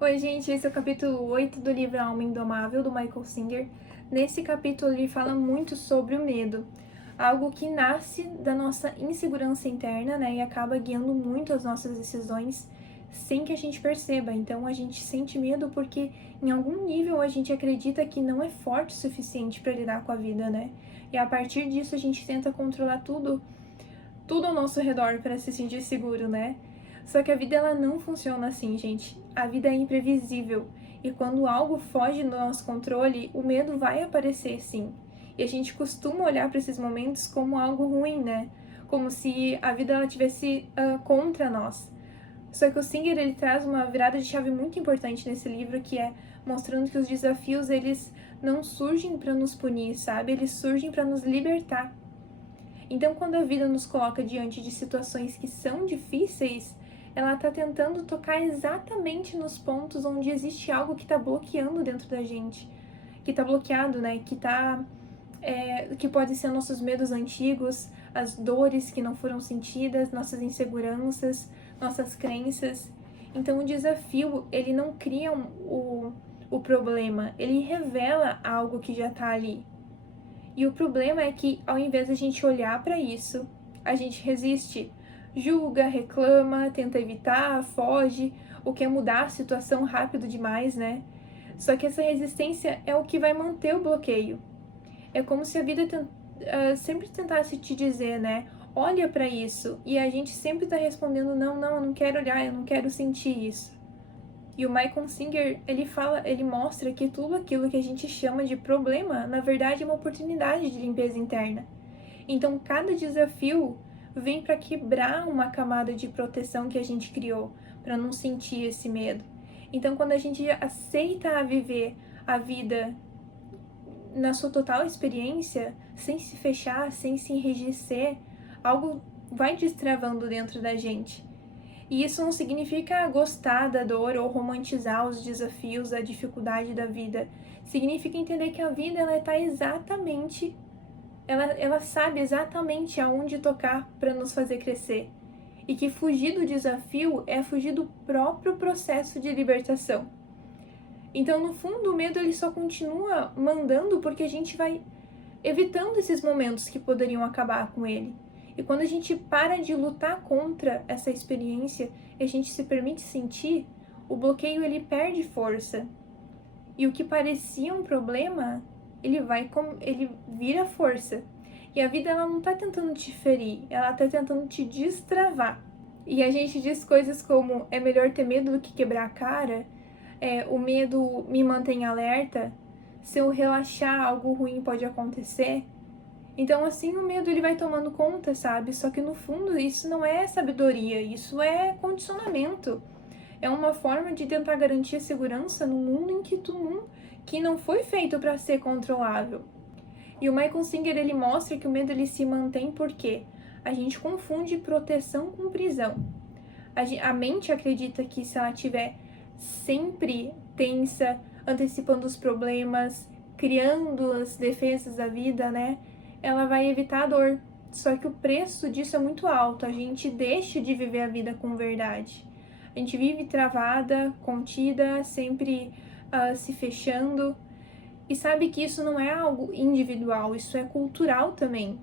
Oi, gente, esse é o capítulo 8 do livro A Alma Indomável, do Michael Singer. Nesse capítulo, ele fala muito sobre o medo, algo que nasce da nossa insegurança interna, né, e acaba guiando muito as nossas decisões sem que a gente perceba. Então, a gente sente medo porque, em algum nível, a gente acredita que não é forte o suficiente para lidar com a vida, né? E a partir disso, a gente tenta controlar tudo ao nosso redor para se sentir seguro, né? Só que a vida ela não funciona assim, gente. A vida é imprevisível e quando algo foge do nosso controle, o medo vai aparecer sim. E a gente costuma olhar para esses momentos como algo ruim, né? Como se a vida ela tivesse contra nós. Só que o Singer ele traz uma virada de chave muito importante nesse livro, que é mostrando que os desafios eles não surgem para nos punir, sabe? Eles surgem para nos libertar. Então, quando a vida nos coloca diante de situações que são difíceis, ela está tentando tocar exatamente nos pontos onde existe algo que está bloqueando dentro da gente, que está bloqueado, né? Que pode ser nossos medos antigos, as dores que não foram sentidas, nossas inseguranças, nossas crenças. Então, o desafio, ele não cria o problema, ele revela algo que já está ali. E o problema é que, ao invés de a gente olhar para isso, a gente resiste, julga, reclama, tenta evitar, foge, ou quer mudar a situação rápido demais, né? Só que essa resistência é o que vai manter o bloqueio. É como se a vida sempre tentasse te dizer, né? Olha para isso. E a gente sempre tá respondendo: não, não, eu não quero olhar, eu não quero sentir isso. E o Michael Singer, ele mostra que tudo aquilo que a gente chama de problema, na verdade é uma oportunidade de limpeza interna. Então, cada desafio vem para quebrar uma camada de proteção que a gente criou, para não sentir esse medo. Então, quando a gente aceita viver a vida na sua total experiência, sem se fechar, sem se enrijecer, algo vai destravando dentro da gente. E isso não significa gostar da dor ou romantizar os desafios, a dificuldade da vida. Significa entender que a vida ela está exatamente, ela sabe exatamente aonde tocar para nos fazer crescer. E que fugir do desafio é fugir do próprio processo de libertação. Então, no fundo, o medo ele só continua mandando porque a gente vai evitando esses momentos que poderiam acabar com ele. E quando a gente para de lutar contra essa experiência e a gente se permite sentir, o bloqueio ele perde força. E o que parecia um problema, ele vira força. E a vida ela não tá tentando te ferir, ela tá tentando te destravar. E a gente diz coisas como é melhor ter medo do que quebrar a cara, o medo me mantém alerta, se eu relaxar algo ruim pode acontecer. Então, assim, o medo ele vai tomando conta, sabe? Só que no fundo isso não é sabedoria, isso é condicionamento. É uma forma de tentar garantir a segurança num mundo em que não foi feito para ser controlável. E o Michael Singer ele mostra que o medo ele se mantém porque a gente confunde proteção com prisão. A mente acredita que se ela tiver sempre tensa, antecipando os problemas, criando as defesas da vida, né? Ela vai evitar a dor. Só que o preço disso é muito alto. A gente deixa de viver a vida com verdade. A gente vive travada, contida, sempre se fechando. E sabe que isso não é algo individual, isso é cultural também.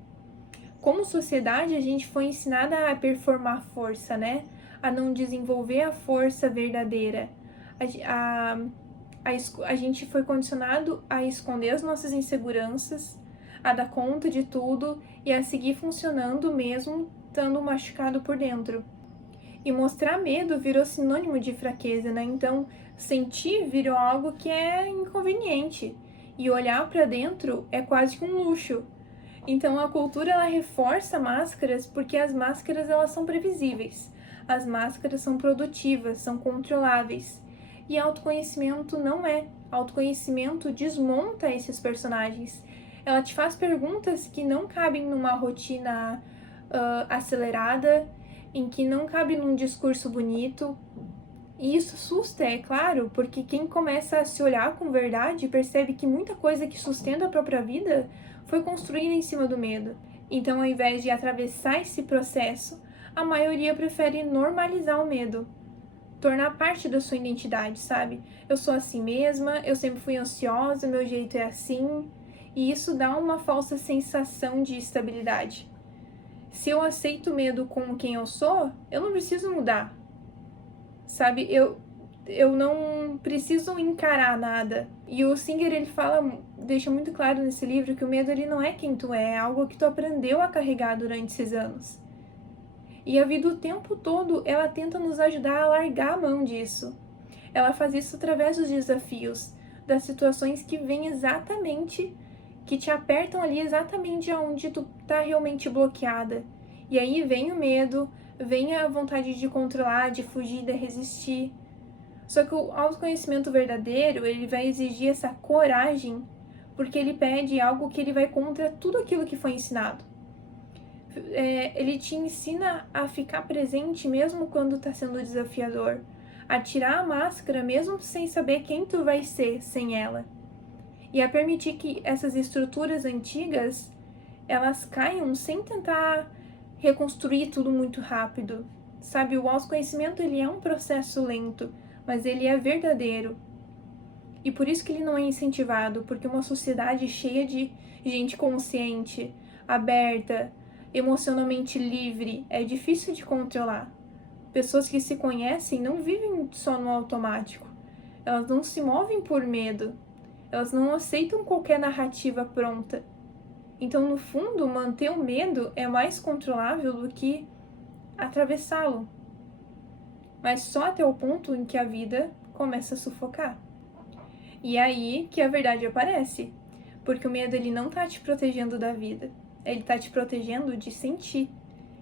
Como sociedade, a gente foi ensinada a performar força, né? A não desenvolver a força verdadeira. A, a gente foi condicionado a esconder as nossas inseguranças, a dar conta de tudo e a seguir funcionando mesmo estando machucado por dentro. E mostrar medo virou sinônimo de fraqueza, né? Então, sentir virou algo que é inconveniente. E olhar para dentro é quase que um luxo. Então, a cultura ela reforça máscaras porque as máscaras elas são previsíveis. As máscaras são produtivas, são controláveis. E autoconhecimento não é. Autoconhecimento desmonta esses personagens. Ela te faz perguntas que não cabem numa rotina acelerada, em que não cabe num discurso bonito. E isso assusta, é claro, porque quem começa a se olhar com verdade percebe que muita coisa que sustenta a própria vida foi construída em cima do medo. Então, ao invés de atravessar esse processo, a maioria prefere normalizar o medo, tornar parte da sua identidade, sabe? Eu sou assim mesma, eu sempre fui ansiosa, meu jeito é assim, e isso dá uma falsa sensação de estabilidade. Se eu aceito o medo como quem eu sou, eu não preciso mudar, sabe? Eu não preciso encarar nada. E o Singer, ele deixa muito claro nesse livro que o medo, ele não é quem tu é algo que tu aprendeu a carregar durante esses anos. E a vida o tempo todo, ela tenta nos ajudar a largar a mão disso. Ela faz isso através dos desafios, das situações que vêm exatamente, que te apertam ali exatamente aonde tu tá realmente bloqueada. E aí vem o medo, vem a vontade de controlar, de fugir, de resistir. Só que o autoconhecimento verdadeiro, ele vai exigir essa coragem, porque ele pede algo que ele vai contra tudo aquilo que foi ensinado. Ele te ensina a ficar presente mesmo quando tá sendo desafiador, a tirar a máscara mesmo sem saber quem tu vai ser sem ela, e a permitir que essas estruturas antigas, elas caiam sem tentar reconstruir tudo muito rápido. Sabe, o autoconhecimento, ele é um processo lento, mas ele é verdadeiro. E por isso que ele não é incentivado, porque uma sociedade cheia de gente consciente, aberta, emocionalmente livre, é difícil de controlar. Pessoas que se conhecem não vivem só no automático. Elas não se movem por medo. Elas não aceitam qualquer narrativa pronta. Então, no fundo, manter o medo é mais controlável do que atravessá-lo. Mas só até o ponto em que a vida começa a sufocar. E é aí que a verdade aparece. Porque o medo, ele não tá te protegendo da vida. Ele tá te protegendo de sentir.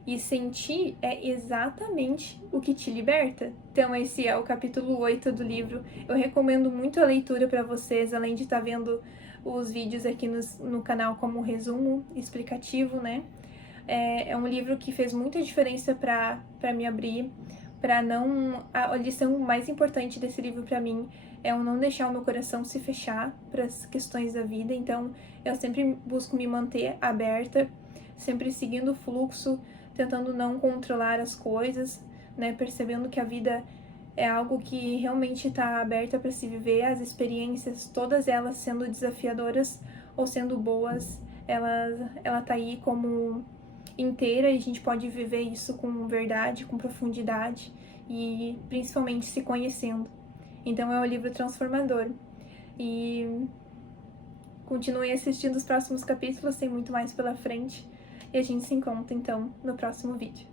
E sentir é exatamente o que te liberta. Então esse é o capítulo 8 do livro. Eu recomendo muito a leitura para vocês, além de estar vendo os vídeos aqui no canal como resumo explicativo, né? É um livro que fez muita diferença para me abrir, para não... A lição mais importante desse livro para mim é eu não deixar o meu coração se fechar para as questões da vida. Então eu sempre busco me manter aberta, sempre seguindo o fluxo, tentando não controlar as coisas, né? Percebendo que a vida é algo que realmente está aberta para se viver, as experiências, todas elas sendo desafiadoras ou sendo boas, ela tá aí como inteira e a gente pode viver isso com verdade, com profundidade e principalmente se conhecendo. Então é um livro transformador. E continue assistindo os próximos capítulos, tem muito mais pela frente. E a gente se encontra, então, no próximo vídeo.